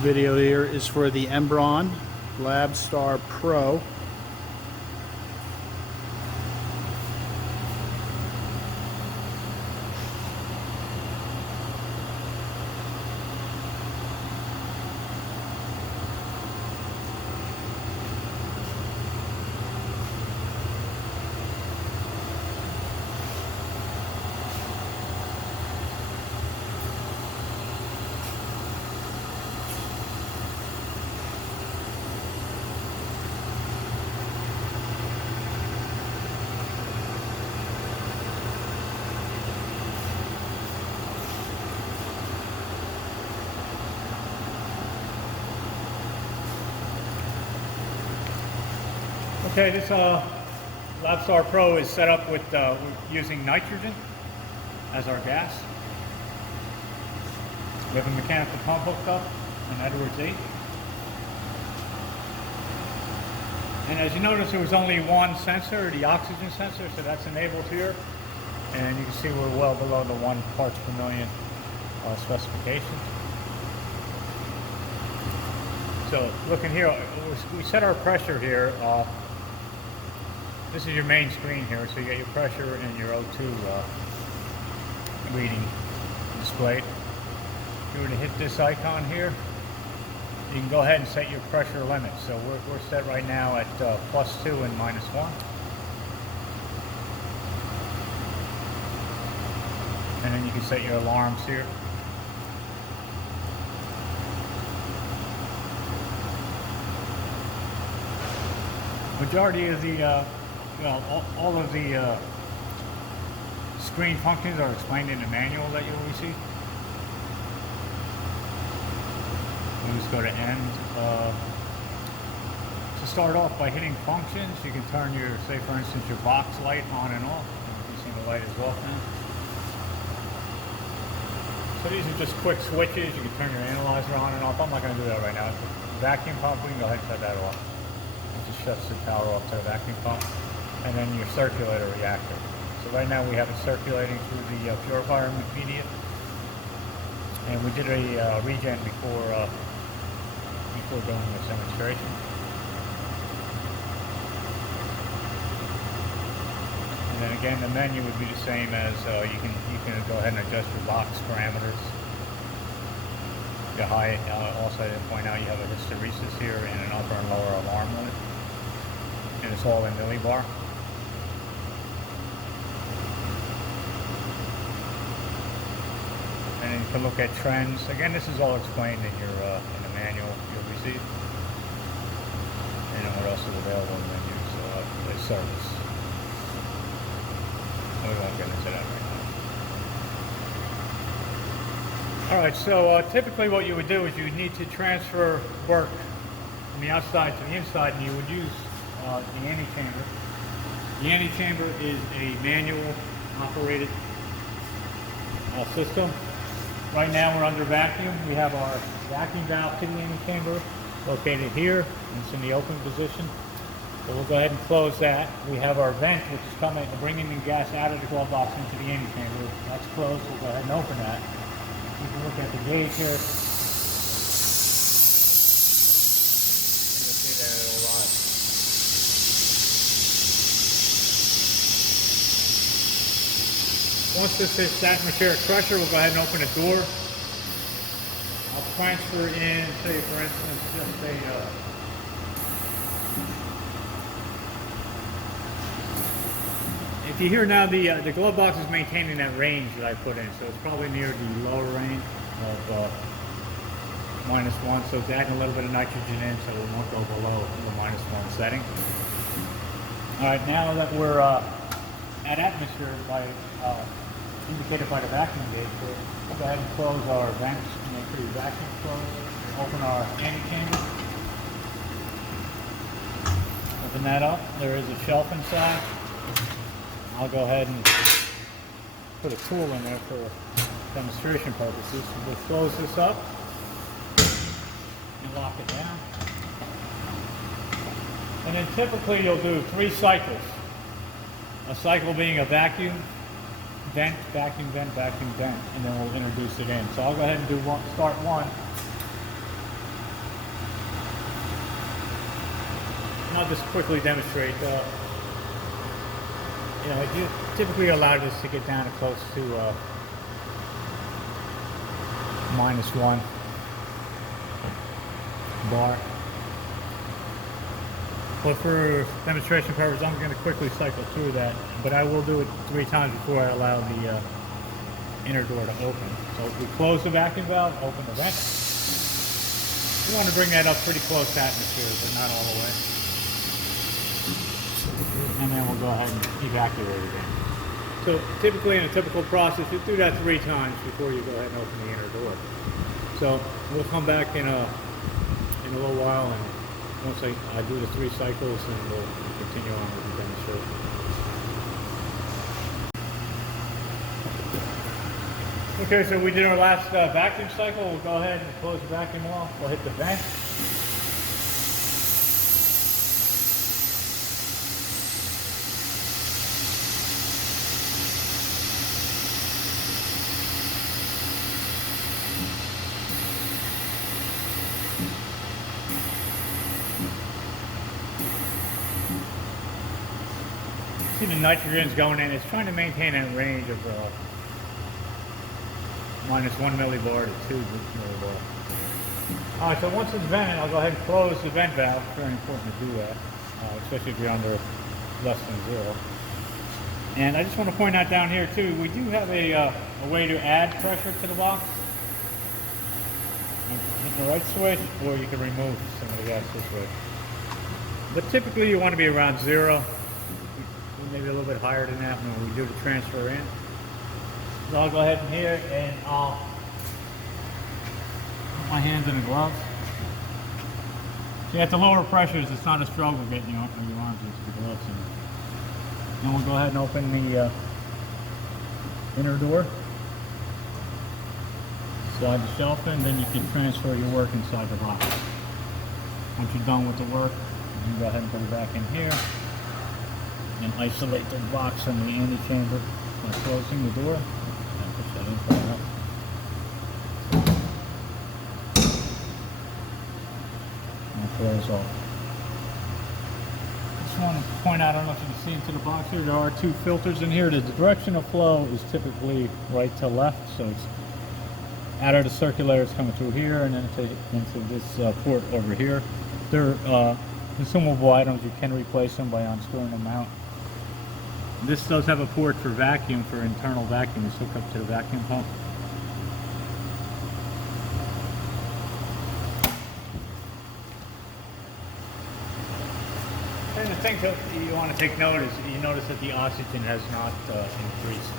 Video here is for the MBraun LabStar Pro. Okay, this LabStar Pro is set up with using nitrogen as our gas. We have a mechanical pump hooked up, an Edwards 8. And as you notice, there was only one sensor, the oxygen sensor, so that's enabled here. And you can see we're well below the 1 parts per million specification. So looking here, we set our pressure here. This is your main screen here, so you get your pressure and your O2 reading displayed. If you were to hit this icon here, you can go ahead and set your pressure limit. So we're set right now at +2 and -1. And then you can set your alarms here. Majority of the all of the screen functions are explained in the manual that you'll receive. We'll just go to end. To start off by hitting functions, you can turn your, say for instance, your box light on and off. You see the light is off now. So these are just quick switches. You can turn your analyzer on and off. I'm not going to do that right now. Vacuum pump, we can go ahead and shut that off. It just shuts the power off to the vacuum pump. And then your circulator reactor. So right now we have it circulating through the purifier media, and we did a regen before doing this demonstration. And then again, the menu would be the same as you can go ahead and adjust your box parameters. The high, also I didn't point out you have a hysteresis here and an upper and lower alarm limit, and it's all in millibar. And you can look at trends. Again, this is all explained in your in the manual you'll receive. And then what else is available in the menu? So the service. We won't get into that right now. All right. So typically, what you would do is you would need to transfer work from the outside to the inside, and you would use the antechamber. The antechamber is a manual operated system. Right now we're under vacuum. We have our vacuum valve to the antechamber located here. It's in the open position. So we'll go ahead and close that. We have our vent, which is coming to bringing the gas out of the glove box into the antechamber. That's closed. We'll go ahead and open that. You can look at the gauge here. You'll see that it'll rise. Once this hits atmospheric pressure, we'll go ahead and open the door. I'll transfer in, say for instance, just a if you hear now, the glove box is maintaining that range that I put in, so it's probably near the lower range of -1. So it's adding a little bit of nitrogen in, so it won't go below the -1 setting. All right, now that we're at atmosphere by indicated by the vacuum gauge, we'll go ahead and close our vents, make sure your vacuum closed, open our antechamber, open that up. There is a shelf inside. I'll go ahead and put a tool in there for demonstration purposes. We'll close this up and lock it down. And then typically you'll do 3 cycles. A cycle being a vacuum, vent, vacuum, vent, vacuum, vent, and then we'll introduce it in. So I'll go ahead and do start one. I'll just quickly demonstrate. You typically allow this to get down to close to -1 bar. But for demonstration purposes, I'm going to quickly cycle through that, but I will do it 3 times before I allow the inner door to open. So we close the vacuum valve, open the vent. You want to bring that up pretty close to atmosphere, but not all the way. And then we'll go ahead and evacuate again. So typically in a typical process, you do that 3 times before you go ahead and open the inner door. So we'll come back in a little while, and once I do the 3 cycles, and we'll continue on with the demonstration. Okay, so we did our last vacuum cycle. We'll go ahead and close the vacuum off. We'll hit the vent. See the nitrogen's going in. It's trying to maintain a range of -1 millibar to 2 millibar. Alright, so once it's vented, I'll go ahead and close the vent valve. It's very important to do that, especially if you're under less than 0. And I just want to point out down here too, we do have a way to add pressure to the box. You can hit the right switch, or you can remove some of the gas this way. But typically you want to be around 0. Maybe a little bit higher than that when we do the transfer in. So I'll go ahead in here and I'll put my hands in the gloves. See, at the lower pressures, it's not a struggle getting your arms into the gloves. Then we'll go ahead and open the inner door. Slide the shelf in, then you can transfer your work inside the box. Once you're done with the work, you can go ahead and put it back in here and isolate the box from the antechamber by closing the door. And push that in front up. And close off. Just want to point out, I don't know if you can see into the box here, there are 2 filters in here. The direction of flow is typically right to left, so it's out of the circulator, it's coming through here, and then into this port over here. They're consumable items. You can replace them by unscrewing them out. This does have a port for vacuum, for internal vacuum. It's hooked up to the vacuum pump. And the thing that you want to take note is, you notice that the oxygen has not increased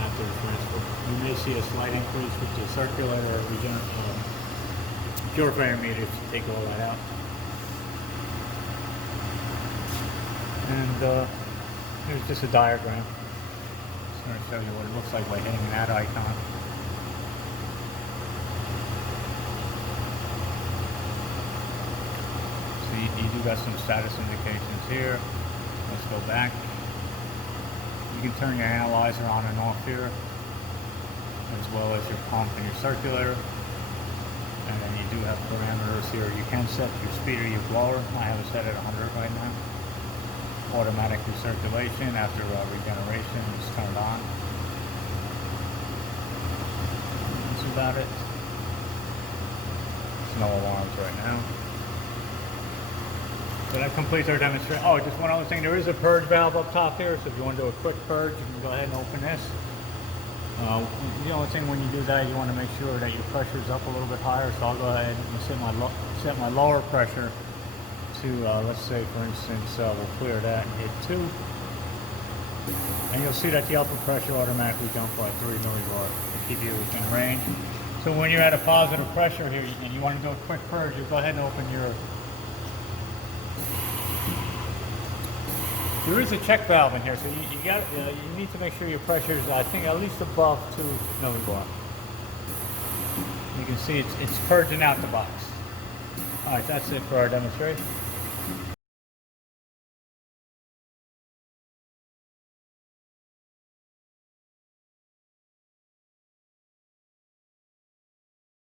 after the transfer. You may see a slight increase with the circulator purifier meter to take all that out. And here's just a diagram. Just going to show you what it looks like by hitting that icon. So you do got some status indications here. Let's go back. You can turn your analyzer on and off here, as well as your pump and your circulator. And then you do have parameters here. You can set your speed of your blower. I have it set at 100 right now. Automatic recirculation after regeneration is turned on. That's about it. There's no alarms right now. So that completes our demonstration. Oh, just one other thing. There is a purge valve up top here, so if you want to do a quick purge, you can go ahead and open this. The only thing when you do that, you want to make sure that your pressure is up a little bit higher. So I'll go ahead and set my lower pressure to, let's say, for instance, we'll clear that and hit 2. And you'll see that the upper pressure automatically jumps by 3 millibar to keep you in range. So when you're at a positive pressure here and you want to do a quick purge, you go ahead and open your... There is a check valve in here, so you need to make sure your pressure is, I think, at least above 2 millibar. You can see it's purging out the box. All right, that's it for our demonstration.